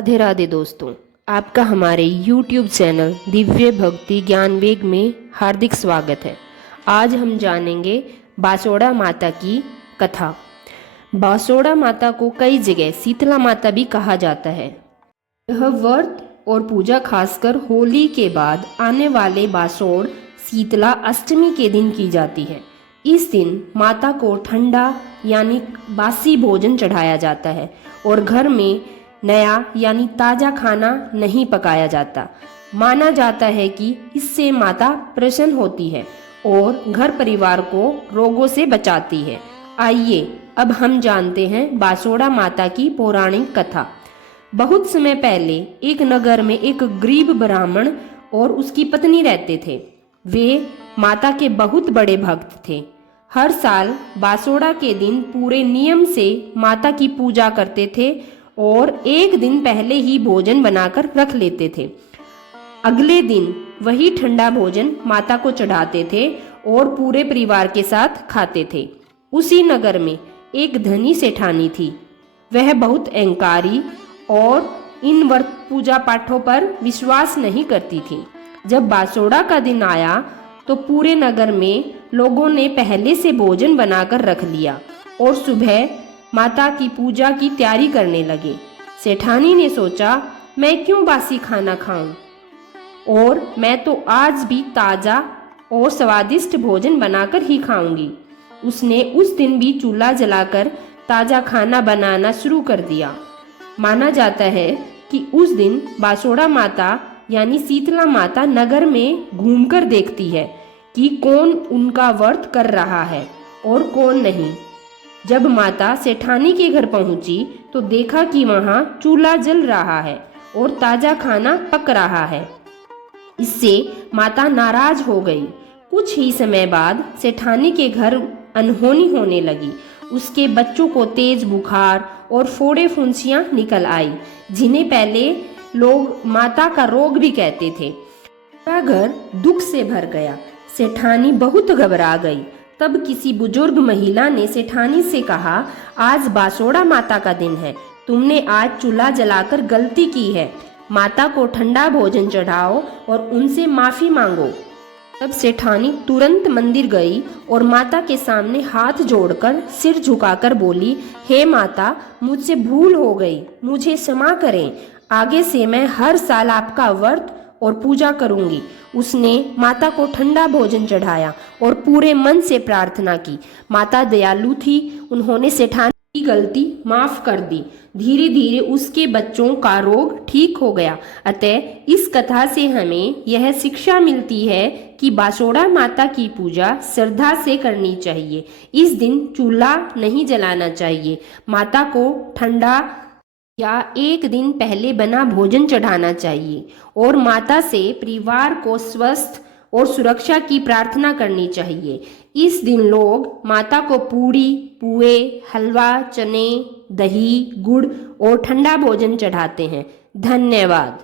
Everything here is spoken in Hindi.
राधे राधे दोस्तों, आपका हमारे YouTube चैनल दिव्य भक्ति ज्ञान वेग में हार्दिक स्वागत है। आज हम जानेंगे बासोड़ा माता की कथा। बासोड़ा माता को कई जगह शीतला माता भी कहा जाता है। यह व्रत और पूजा खासकर होली के बाद आने वाले बासोड़ शीतला अष्टमी के दिन की जाती है। इस दिन माता को ठंडा यानी बासी भोजन चढ़ाया जाता है और घर में नया यानी ताज़ा खाना नहीं पकाया जाता। माना जाता है कि इससे माता प्रसन्न होती है और घर परिवार को रोगों से बचाती है। आइए अब हम जानते हैं बासोड़ा माता की पौराणिक कथा। बहुत समय पहले एक नगर में एक गरीब ब्राह्मण और उसकी पत्नी रहते थे। वे माता के बहुत बड़े भक्त थे। हर साल बासोड़ा के दिन पूरे नियम से माता की पूजा करते थे और एक दिन पहले ही भोजन बनाकर रख लेते थे। अगले दिन वही ठंडा भोजन माता को चढ़ाते थे और पूरे परिवार के साथ खाते थे। उसी नगर में एक धनी सेठानी थी। वह बहुत अहंकारी और इन व्रत पूजा पाठों पर विश्वास नहीं करती थी। जब बासोड़ा का दिन आया तो पूरे नगर में लोगों ने पहले से भोजन बनाकर रख लिया और सुबह माता की पूजा की तैयारी करने लगे। सेठानी ने सोचा, मैं क्यों बासी खाना खाऊं, और मैं तो आज भी ताज़ा और स्वादिष्ट भोजन बनाकर ही खाऊंगी। उसने उस दिन भी चूल्हा जलाकर ताज़ा खाना बनाना शुरू कर दिया। माना जाता है कि उस दिन बासोड़ा माता यानी शीतला माता नगर में घूमकर देखती है कि कौन उनका व्रत कर रहा है और कौन नहीं। जब माता सेठानी के घर पहुंची तो देखा कि वहां चूल्हा जल रहा है और ताज़ा खाना पक रहा है। इससे माता नाराज हो गई। कुछ ही समय बाद सेठानी के घर अनहोनी होने लगी। उसके बच्चों को तेज बुखार और फोड़े फुंसियां निकल आई, जिन्हें पहले लोग माता का रोग भी कहते थे। पूरा घर दुख से भर गया। सेठानी बहुत घबरा गई। तब किसी बुजुर्ग महिला ने सेठानी से कहा, आज बासोड़ा माता का दिन है, तुमने आज चूल्हा जलाकर गलती की है। माता को ठंडा भोजन चढ़ाओ और उनसे माफी मांगो। तब सेठानी तुरंत मंदिर गई और माता के सामने हाथ जोड़कर सिर झुकाकर बोली, हे माता, मुझसे भूल हो गई, मुझे क्षमा करें। आगे से मैं हर साल आपका व्रत और पूजा करूंगी। उसने माता को ठंडा भोजन चढ़ाया और पूरे मन से प्रार्थना की। माता दयालु थी, उन्होंने सेठानी की गलती माफ कर दी। धीरे धीरे उसके बच्चों का रोग ठीक हो गया। अतः इस कथा से हमें यह शिक्षा मिलती है कि बासोड़ा माता की पूजा श्रद्धा से करनी चाहिए। इस दिन चूल्हा नहीं जलाना चाहिए। माता को ठंडा या एक दिन पहले बना भोजन चढ़ाना चाहिए और माता से परिवार को स्वस्थ और सुरक्षा की प्रार्थना करनी चाहिए। इस दिन लोग माता को पूड़ी, पुए, हलवा, चने, दही, गुड़ और ठंडा भोजन चढ़ाते हैं। धन्यवाद।